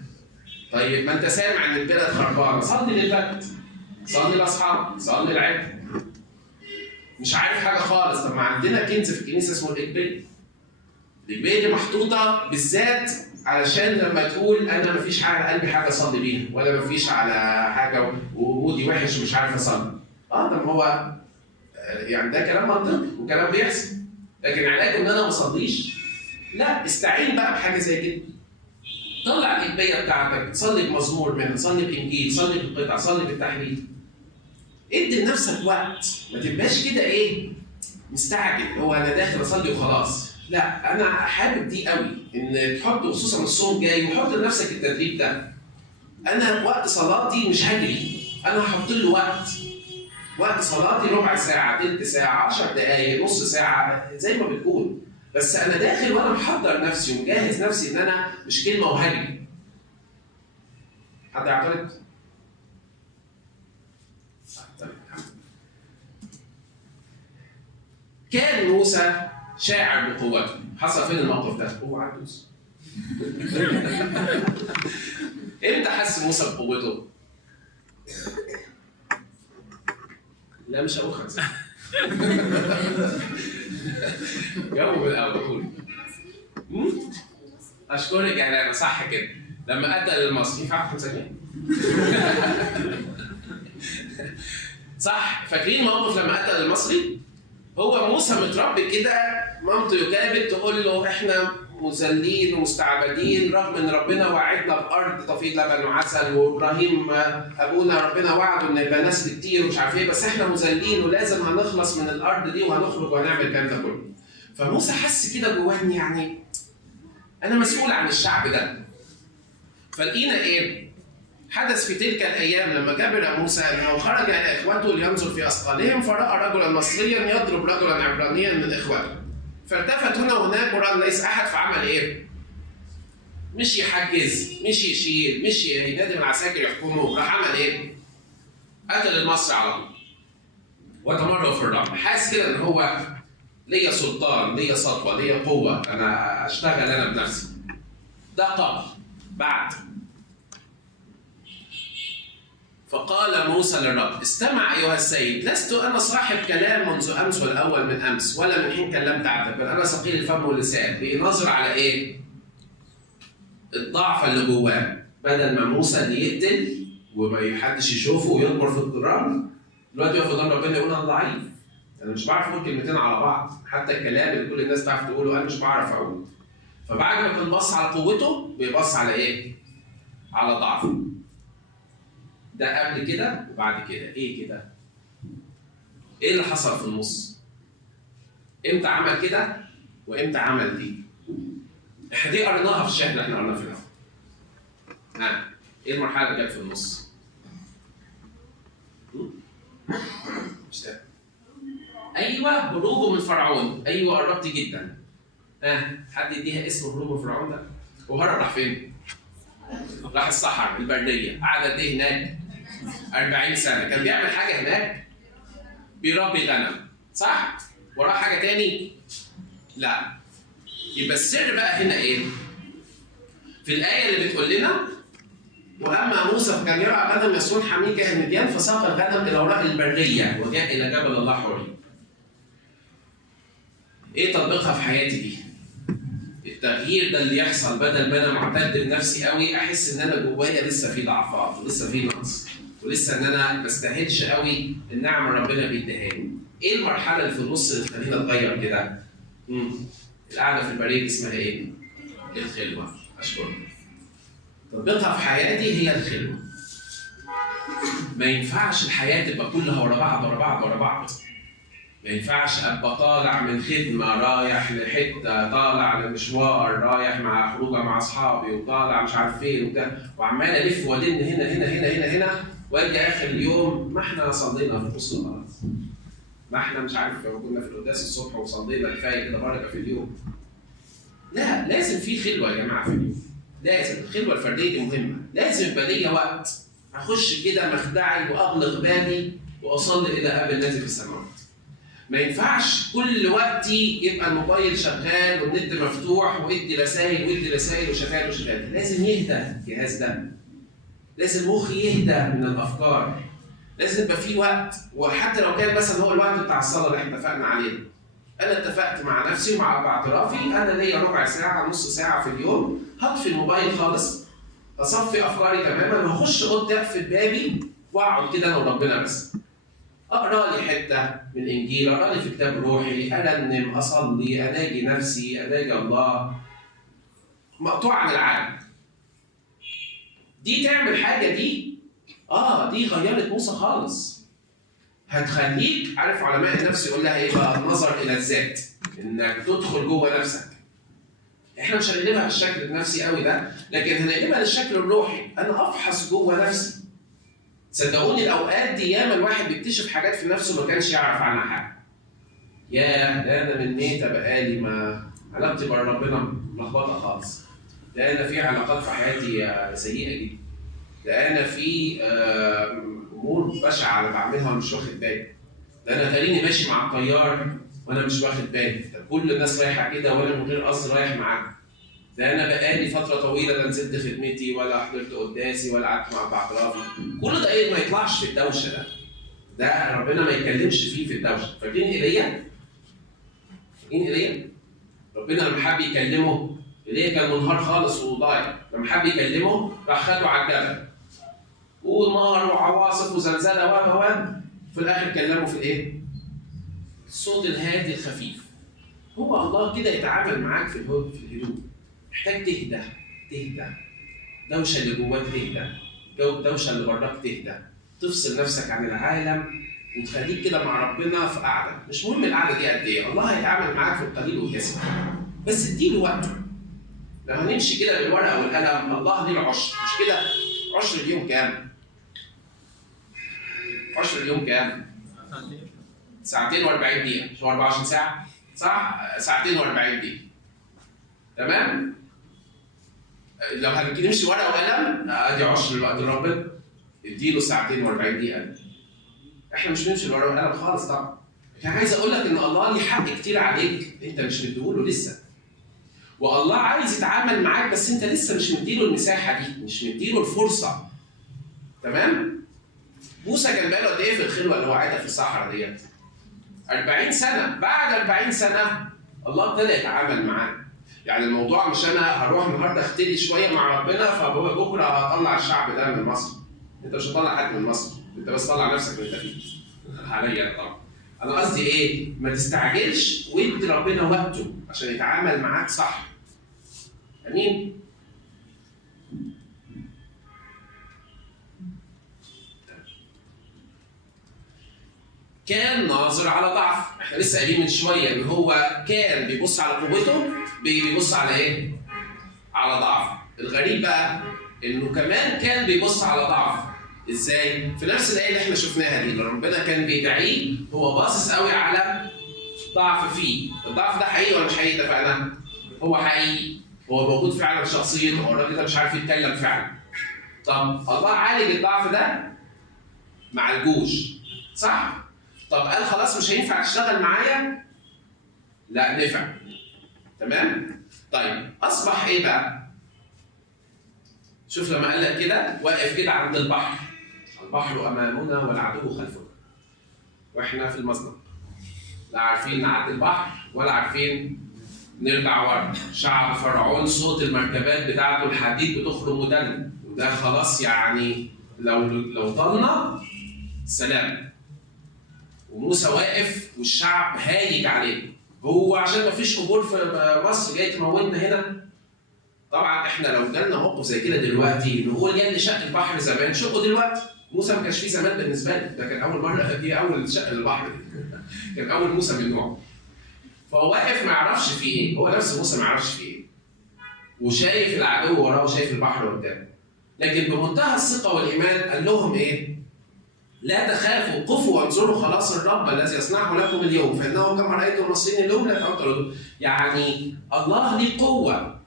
طيب ما انت سامع ان البلد خربانه، صلي للبلد، صلي لاصحابك، صلي العيد. مش عارف حاجه خالص. طب ما عندنا كنز في الكنيسه اسمه الاجبيه. الاجبيه دي محطوطه بالذات علشان لما تقول انا مفيش على قلبي حاجه اصلي بيها، ولا مفيش على حاجه ومودي وحش ومش عارف اصلي. طب هو يعني ده كلام منطقي وكلام بيحصل، لكن علاجه ان انا ما اصليش؟ لا، استعين بقى بحاجه زي كده. طلع الاجبيه بتاعتك، صلي بمزمور منها، صلي بانجيل، صلي بالقطع، صلي بالتحليل. ادي لنفسك وقت، ما تبقاش كده ايه مستعجل هو انا داخل اصلي وخلاص. لا، انا حابب دي قوي ان تحط، خصوصا الصوم جاي، وحط لنفسك التدريب ده. انا وقت صلاتي مش هجري، انا هحط له وقت صلاتي ربع ساعه، تلت ساعه، 10 دقائق، نص ساعه زي ما بتقول، بس انا داخل وانا محضر نفسي ومجهز نفسي ان انا مش كلمه وهجري. حد يعترض؟ كان موسى شاعر بقوته. حصل فين الموقف ده؟ هو عجوز. امتى حس موسى بقوته؟ لا مش هقول 5. جاوب الاول. اشكرك يا لانا، صح كده. لما قتل المصري ينفع 5 ثانية؟ صح، فاكرين الموقف لما قتل المصري؟ هو موسى متربي كده، مامته يوكابد تقول له احنا مذلين ومستعبدين رغم ان ربنا وعدنا بارض تفيض لبن وعسل، وابراهيم ابونا ربنا وعده ان يبقى نسل كتير ومش عارف ايه، بس احنا مذلين ولازم هنخلص من الارض دي وهنخرج وهنعمل الكلام ده كله. فموسى حس كده جواه يعني انا مسؤول عن الشعب ده. فلقينا ايه؟ حدث في تلك الايام لما كبر موسى انه خرج الى اخوته لينظر في اثقالهم، فراى رجلا مصريا يضرب رجلا عبرانيا من اخوته. فالتفت هنا وهناك ورأى ليس احد، فعمل ايه؟ مش يحجز، مش يشيل، مش ينادي من العساكر يحكموا، راح عمل ايه؟ قتل المصري على طول. وتمرغ في الرمل، حاسس كده ان هو ليا سلطان، ليا سطوه، ليا قوه، انا اشتغل انا بنفسي. ده قبل. بعد فقال موسى للرب: استمع ايها السيد، لست انا صاحب كلام منذ امس والاول من امس، ولا من حين كلمت عبدك، بل انا ثقيل الفم واللسان. بيناظر على ايه؟ الضعف اللي جواه، بدل ما موسى اللي يقتل وما حدش يشوفه ويكبر في الضرام، دلوقتي يقف قدام ربنا يقول انا ضعيف، انا مش بعرف اقول كلمتين على بعض، حتى الكلام اللي كل الناس تعرف تقوله انا مش بعرف اقوله. فبعد ما كان بص على قوته بيبص على ايه؟ على ضعفه. ده قبل كده وبعد كده. ايه كده؟ ايه اللي حصل في النص؟ امتى عمل كده وامتى عمل دي؟ احنا دي قريناها في الشاهد اللي احنا قريناه في الاول. نعم. ايه المرحله اللي جت في النص؟ مش فاهم. ايوه، هروبه من فرعون. ايوه قربت جدا. حد يديها اسم هروب من فرعون ده؟ وهرب راح فين؟ راح الصحراء البريه، قعد قد ايه هناك؟ 40 سنه. كان بيعمل حاجه هناك؟ بيربي غنم، صح؟ وراه حاجه تاني؟ لا. يبقى السر بقى هنا ايه؟ في الايه اللي بتقول لنا واما موسى فكان يرعى غنم يسون حميل جاه مديان فساق الغنم الى وراء البريه وجاء الى جبل الله حوري. ايه تطبيقها في حياتي دي؟ التغيير ده اللي يحصل بدل ما انا معتد بنفسي قوي احس ان انا جوايا لسه في ضعفات ولسه في نقص ولسه ان انا ما بستاهلش قوي النعم اللي ربنا بيديها لي. ايه المرحله اللي في النص اللي تخلينا نتغير كده؟ القعده في البريه اسمها ايه؟ الخلوه. اشكرك. تطبيقها في حياتي هي الخلوه. ما ينفعش الحياه تبقى كلها ورا بعض ورا بعض ورا بعض. ما ينفعش ابقى طالع من خدمه رايح لحته، طالع لمشوار، رايح مع خروجه مع اصحابي وطالع مش عارف فين وبتاع، وعمال الف والن هنا هنا هنا هنا هنا، واجي اخر اليوم ما احنا صلينا في نص الغلط. ما احنا مش عارف لو كنا في القداس الصبح وصلينا كفايه كده بركه في اليوم. لا، لازم في خلوه يا جماعه في اليوم. لازم الخلوه الفرديه دي مهمه، لازم يبقى ليا وقت اخش كده مخدعي واغلق بالي واصلي الى اب الذي في السماوات. ما ينفعش كل وقتي يبقى الموبايل شغال والنت مفتوح وادي رسائل وادي رسائل وشغال وشغال. لازم يهدى الجهاز ده. لازم مخي يهدى من الافكار. لازم يبقى في وقت، وحتى لو كان مثلا هو الوقت بتاع الصلاه اللي احنا اتفقنا عليه. انا اتفقت مع نفسي ومع باعترافي انا ليا ربع ساعه نص ساعه في اليوم هطفي الموبايل خالص، اصفي افكاري تماما واخش اوضتي اقفل بابي واقعد كده انا وربنا بس. اقرا لي حته من الانجيل، اقرا لي في كتاب روحي، ارنم، اصلي، اناجي نفسي، اناجي الله. مقطوع عن العالم. دي تعمل حاجه دي دي غيرت موسى خالص. هتخليك عارف علماء النفس يقول لها ايه بقى؟ النظر الى الذات، انك تدخل جوه نفسك. احنا مش هنقلبها بالشكل النفسي قوي ده، لكن هنقلبها للشكل الروحي. انا افحص جوه نفسي. صدقوني الاوقات دي ياما الواحد بيكتشف حاجات في نفسه ما كانش يعرف عنها حاجه. ياه، ده انا من ميته بقالي ما علاقتي مع ربنا ملخبطه خالص. ده انا في علاقات في حياتي سيئه جدا. ده انا في امور بشعه انا بعملها ومش واخد بالي. ده انا تاريني ماشي مع الطيار وانا مش واخد بالي. ده كل الناس رايحه كده وانا من غير قصد رايح معاهم. ده انا بقالي فتره طويله لا نزلت خدمتي ولا حضرت قداسي ولا قعدت مع باعترافي. كل ده ايه؟ ما يطلعش في الدوشه ده. ده ربنا ما يتكلمش فيه في الدوشه. فاكرين ايليا؟ ربنا لما حب يكلمه، ايليا كان منهار خالص وضايع. لما حب يكلمه راح خده على الجبل. ونار وعواصف وزلزله في الاخر كلمه في الايه؟ الصوت الهادي الخفيف. هو الله كده يتعامل معاك في الهدوء. محتاج تهدى. دوشه اللي جواك تهدى. الدوشه اللي براك تهدى. تفصل نفسك عن العالم وتخليك كده مع ربنا في قعده. مش مهم القعده دي قد ايه، الله هيتعامل معاك في القليل والكثير. بس اديله وقت. لما نمشي كده بالورقه والقلم، الله ليه العشر، مش كده؟ عشر اليوم كام؟ عشر اليوم كام؟ ساعتين و40 دقيقه، مش 24 ساعه؟ صح؟ ساعتين و40 دقيقه. تمام؟ لو هنمشي ورقه وقلم ادي عشر الوقت لربنا. اديله ساعتين و40 دقيقه. احنا مش بنمشي ورقه وقلم خالص طبعا. لكن عايز اقول لك ان الله ليه حق كتير عليك انت مش مديهوله لسه. والله عايز يتعامل معاك بس انت لسه مش مديله المساحه دي، مش مديله الفرصه. تمام؟ موسى كان بقاله قد ايه في الخلوه اللي هو قاعدها في الصحراء ديت؟ 40 سنه. بعد 40 سنه الله ابتدى يتعامل معاه. يعني الموضوع مش انا هروح النهارده اختلي شويه مع ربنا فبكره هطلع الشعب ده من مصر. انت مش هتطلع حد من مصر، انت بس طلع نفسك من التفكير. عليا طبعا. انا قصدي ايه؟ ما تستعجلش وادي ربنا وقته عشان يتعامل معاك صح. امين؟ كان ناظر على ضعف، احنا لسه قايلين من شويه ان هو كان بيبص على قوته، بيبص على ايه؟ على ضعف. الغريب بقى انه كمان كان بيبص على ضعف. ازاي؟ في نفس الايه اللي احنا شفناها دي اللي ربنا كان بيدعيه هو باصص قوي على ضعف فيه. الضعف ده حقيقي ولا مش حقيقي؟ اتفقنا؟ هو حقيقي، هو موجود فعلا في شخصيته، هو الراجل ده مش عارف يتكلم فعلا. طب الله عالج الضعف ده ما عالجوش، صح؟ طب قال خلاص مش هينفع تشتغل معايا؟ لا نفع. تمام؟ طيب اصبح ايه بقى؟ شوف لما قال لك كده واقف كده عند البحر. البحر امامنا والعدو خلفنا. واحنا في المزنق. لا عارفين نعدي البحر ولا عارفين نرجع ورا. شعب فرعون صوت المركبات بتاعته الحديد بتخرم ودن، وده خلاص يعني لو طلنا سلام. وموسى واقف والشعب هايج عليه. هو عشان ما فيش قبور في مصر جاي تموتنا هنا؟ طبعا احنا لو جالنا موقف زي كده دلوقتي نقول جاي شق البحر زمان شقه دلوقتي. موسى ما كانش فيه زمان بالنسبه له، ده كان اول مره، دي اول شق البحر كان اول موسى من نوعه. فهو واقف ما يعرفش فيه ايه، هو نفس موسى ما يعرفش فيه ايه. وشايف العدو وراه وشايف البحر قدامه. لكن بمنتهى الثقه والايمان قال لهم ايه؟ لا تخافوا، قفوا وانظروا خلاص الرب الذي يصنعه لكم اليوم فانه كما رايتم المصريين اليوم لا تعترضوا. يعني الله ليه قوه.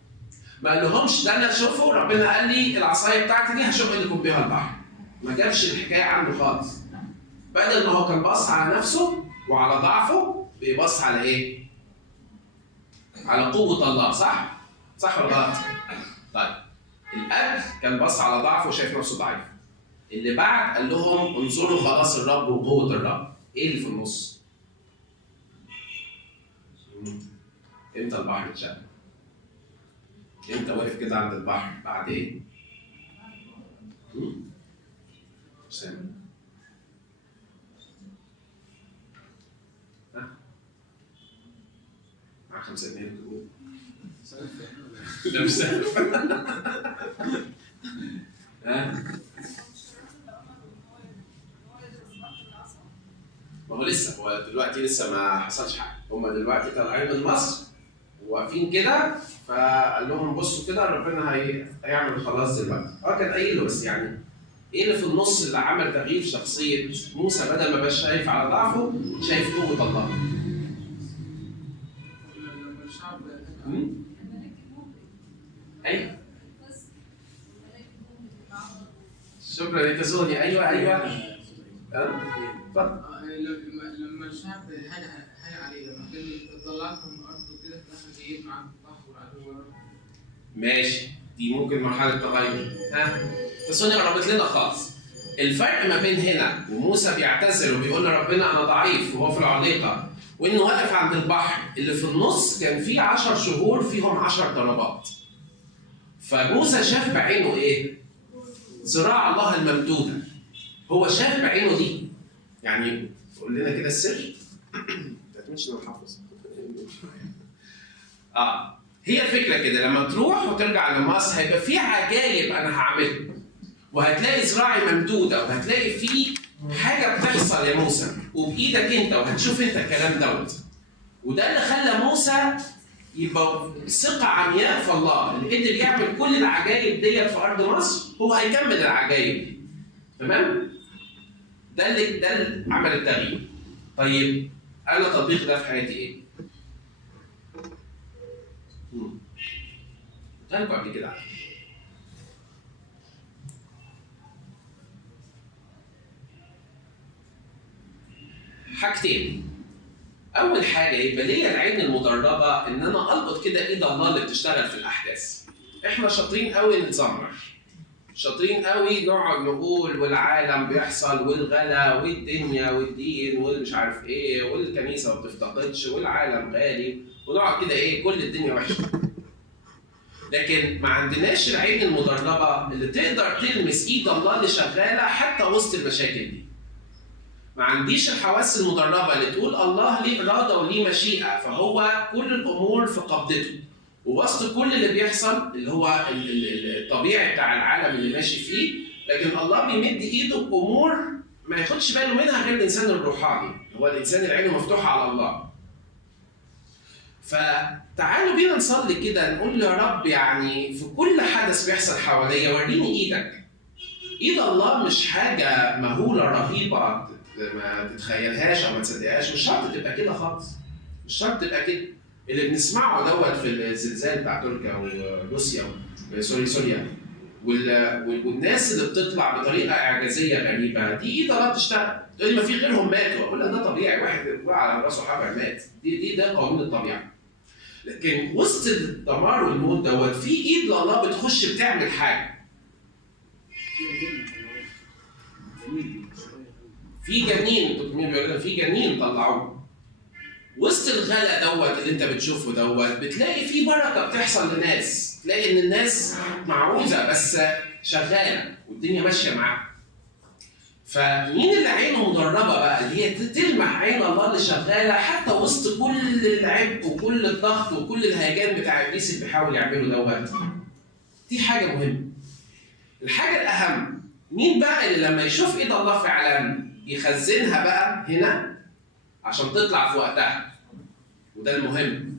ما قالهمش ده انا شوفوا ربنا قال لي العصايه بتاعتي دي هشق لكم بيها البحر. ما جابش الحكايه عنده خالص. بدل ما هو كان باص على نفسه وعلى ضعفه بيبص على ايه؟ على قوه الله، صح؟ صح ولا غلط؟ طيب الاب كان باص على ضعفه وشايف نفسه ضعيف. اللي بعد قال لهم انظروا خلاص الرب وقوه الرب. ايه اللي في النص؟ امتى البحر اتشق؟ امتى واقف كده عند البحر؟ بعد ايه؟ سامع؟ ها؟ مع 5 جنيه بتقول؟ لا مش سهل. ها؟ ما هو لسه، هو دلوقتي لسه ما حصلش حاجه. هم دلوقتي طالعين من مصر واقفين كده فقال لهم بصوا كده ربنا هيعمل خلاص دلوقتي. كان قايل له بس يعني ايه اللي في النص اللي عمل تغيير في شخصيه موسى بدل ما بقاش شايف على ضعفه شايف قوه الله. لما الشعب ايوه شكرا يا كازوني. ايوه اتفضل. لما الشعب هاج عليه لما كان طلعكم من الارض وكده في الاخر جايين معاكم البحر والعدو ورا. ماشي، دي ممكن مرحله تغير. كازوني قربت لنا خالص. الفرق ما بين هنا وموسى بيعتذر وبيقول لربنا انا ضعيف وهو في العليقه، وانه واقف عند البحر اللي في النص كان فيه 10 شهور فيهم 10 ضربات. فموسى شاف بعينه ايه؟ ذراع الله الممدوده. هو شاف بعينه دي. يعني قول لنا كده السر. ما تعتمدش انه حافظ. هي الفكره كده، لما تروح وترجع لمصر هيبقى في عجائب انا هعملها. وهتلاقي ذراعي ممدوده وهتلاقي في حاجه بتحصل يا موسى وبايدك انت وهتشوف انت الكلام دوت. وده اللي خلى موسى يبقى ثقه عمياء في الله اللي قدر يعمل كل العجائب ديت في ارض مصر. هو هيكمل العجائب دي. تمام؟ ده اللي عمل التغيير. طيب انا تطبيق ده في حياتي ايه؟ قلت لكم قبل كده. حاجتين. اول حاجه يبقى ليا العين المدربه ان انا القط كده ايد الله اللي بتشتغل في الاحداث. احنا شاطرين قوي نتذمر، شاطرين قوي نقعد نقول والعالم بيحصل والغلا والدنيا والدين والمش عارف ايه والكنيسه ما بتفتقدش والعالم غالي ونقعد كده ايه كل الدنيا وحشه. لكن ما عندناش العين المدربه اللي تقدر تلمس ايد الله اللي شغاله حتى وسط المشاكل دي. ما عنديش الحواس المدربه اللي تقول الله ليه اراده وليه مشيئه، فهو كل الامور في قبضته، ووسط كل اللي بيحصل اللي هو الطبيعي بتاع العالم اللي ماشي فيه، لكن الله بيمد ايده بامور ما ياخدش باله منها غير الانسان الروحاني، هو الانسان اللي عينه مفتوحه على الله. فتعالوا بينا نصلي كده، نقول له يا رب يعني في كل حدث بيحصل حواليا وريني ايدك. ايد الله مش حاجه مهوله رهيبه ما تتخيلهاش او ما تصدقهاش، مش شرط تبقى كده خالص. مش شرط تبقى كده. اللي بنسمعه دوت في الزلزال بتاع تركيا وروسيا سوريا والناس اللي بتطلع بطريقه اعجازيه غريبه، دي ايد الله بتشتغل. تقول لي ما في غيرهم ماتوا، اقول لك ده طبيعي، واحد وقع على راسه حجر مات، ده قانون الطبيعه. لكن وسط الدمار والموت دوت في ايد الله بتخش بتعمل حاجه. في جنين في جنين طلعوه. وسط الغلا دوت اللي انت بتشوفه دوت بتلاقي في بركه بتحصل لناس، تلاقي ان الناس معوزه بس شغاله والدنيا ماشيه معاها. فمين اللي عينه مدربه بقى اللي هي تلمح عين الله اللي شغاله حتى وسط كل العبء وكل الضغط وكل الهيجان بتاع ابليس اللي بيحاول يعمله دوت؟ دي حاجه مهمه. الحاجه الاهم مين بقى اللي لما يشوف ايد الله فعلا يخزنها بقى هنا عشان تطلع في وقتها؟ وده المهم.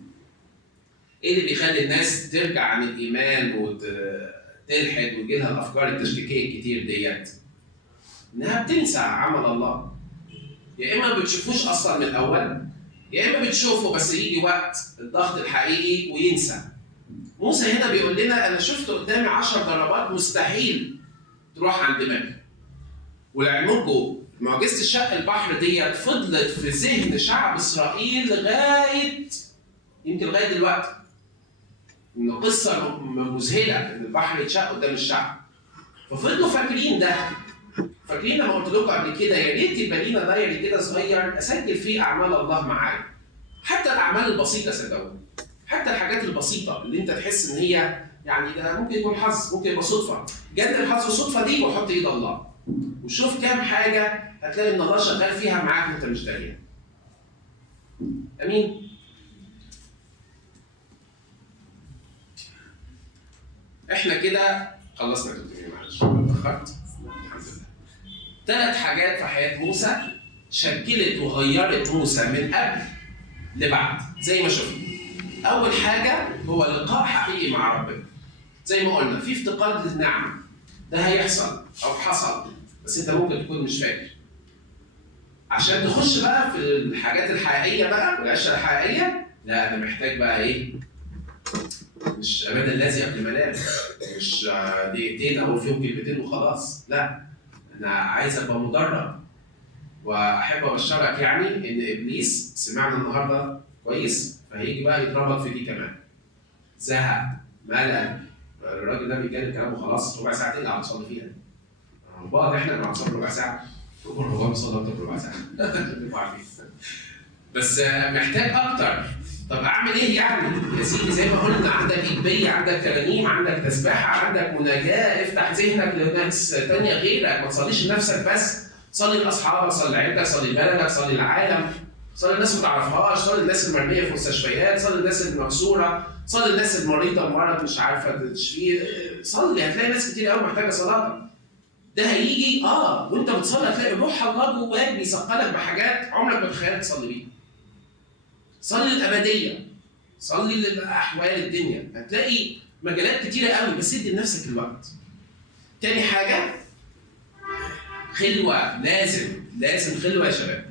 ايه اللي بيخلي الناس ترجع عن الايمان وتلحد ويجي لها الافكار التشكيكيه الكتير ديت؟ انها بتنسى عمل الله. يا اما ما بتشوفوش اصلا من الاول، يا اما بتشوفه بس يجي وقت الضغط الحقيقي وينسى. موسى هنا بيقول لنا انا شفت قدامي 10 ضربات مستحيل تروح عن دماغي. ولعلمكم معجزه شق البحر ديت فضلت في ذهن شعب اسرائيل لغايه يمكن لغايه دلوقتي. انه قصه مذهله ان البحر يتشق قدام الشعب. ففضلوا فاكرين ده. فاكرين لما قلت لكم قبل كده يا ريت يبقى لينا دايري كده صغير اسجل فيه اعمال الله معايا. حتى الاعمال البسيطه صدقوني. حتى الحاجات البسيطه اللي انت تحس ان هي يعني ده ممكن يكون حظ، ممكن يبقى صدفه. جد الحظ والصدفه دي وحط ايد الله. وشوف كام حاجه هتلاقي ان الله شغال فيها معاك وانت مش داري. امين؟ احنا كده خلصنا كده معلش اتاخرت. الحمد لله. 3 حاجات في حياه موسى شكلت وغيرت موسى من قبل لبعد زي ما شفنا. اول حاجه هو لقاء حقيقي مع ربنا. زي ما قلنا في افتقاد للنعمه. ده هيحصل او حصل بس انت ممكن تكون مش فاكر. عشان تخش بقى في الحاجات الحقيقيه بقى والعشره الحقيقيه، لا انا محتاج بقى ايه؟ مش ابدا الذي قبل ما انام، مش دقيقتين او فيهم كلمتين وخلاص، لا انا عايز ابقى مدرب. واحب ابشرك يعني ان ابليس سمعنا النهارده كويس فهيجي بقى يضربك في دي كمان. زهق، ملل، الراجل ده بيتكلم كلام وخلاص، ربع ساعتين اللي هنصلي فيها. بعض احنا بنصلي ربع ساعه، هو بيصلي اكتر من ربع ساعه. بس محتاج اكتر. طب اعمل ايه يعني؟ يا سيدي زي ما قلنا عندك ايجابيه، عندك ترانيم، عندك تسبيحه، عندك مناجاه، افتح ذهنك لناس ثانيه غيرك، ما تصليش لنفسك بس، صلي لاصحابك، صلي لعيلتك، صلي لبلدك، صلي للعالم، صلي للناس ما تعرفهاش، صلي للناس المرميه في مستشفيات، صلي للناس المكسوره، صلي للناس المريضه بمرض مش عارفه تشفيه، صلي هتلاقي ناس كتير قوي محتاجه صلاتك. ده هيجي وانت بتصلي هتلاقي روح الله جواك بيثقلك بحاجات عمرك ما تخيلت تصلي بيها. صلي للابديه، صلي لاحوال الدنيا، هتلاقي مجالات كتيره قوي بس ادي لنفسك الوقت. تاني حاجه خلوه، لازم خلوه يا شباب،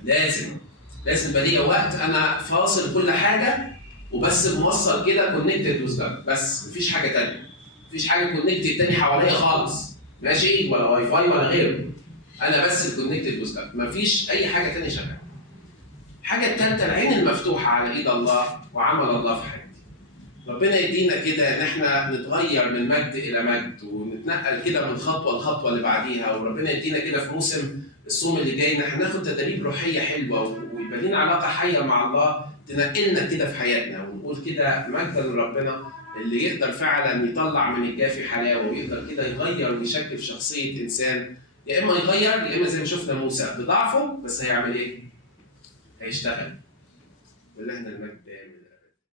لازم يبقى ليا وقت انا فاصل كل حاجه وبس موصل كده كونكتد وزدان، بس مفيش حاجه تانيه، مفيش حاجه كونكتد تاني حواليا خالص، ماشي ولا واي فاي ولا غيره، انا بس الكونكتد وزدان، مفيش اي حاجه تانيه شغاله. الحاجه الثالثه العين المفتوحه على ايد الله وعمل الله في حياتي. ربنا يدينا كده ان احنا نتغير من مجد الى مجد ونتنقل كده من خطوه لخطوه اللي بعديها، وربنا يدينا كده في موسم الصوم اللي جاي ان احنا ناخد تدريب روحيه حلوه ويبقى لنا علاقه حيه مع الله تنقلنا كده في حياتنا ونقول كده مجدا لربنا اللي يقدر فعلا يطلع من الجافي حلاوه ويقدر كده يغير ويشكل في شخصيه انسان، يا اما يغير يا اما زي ما شفنا موسى بضعفه بس هيعمل ايه؟ هيشتغل. ولله المجد.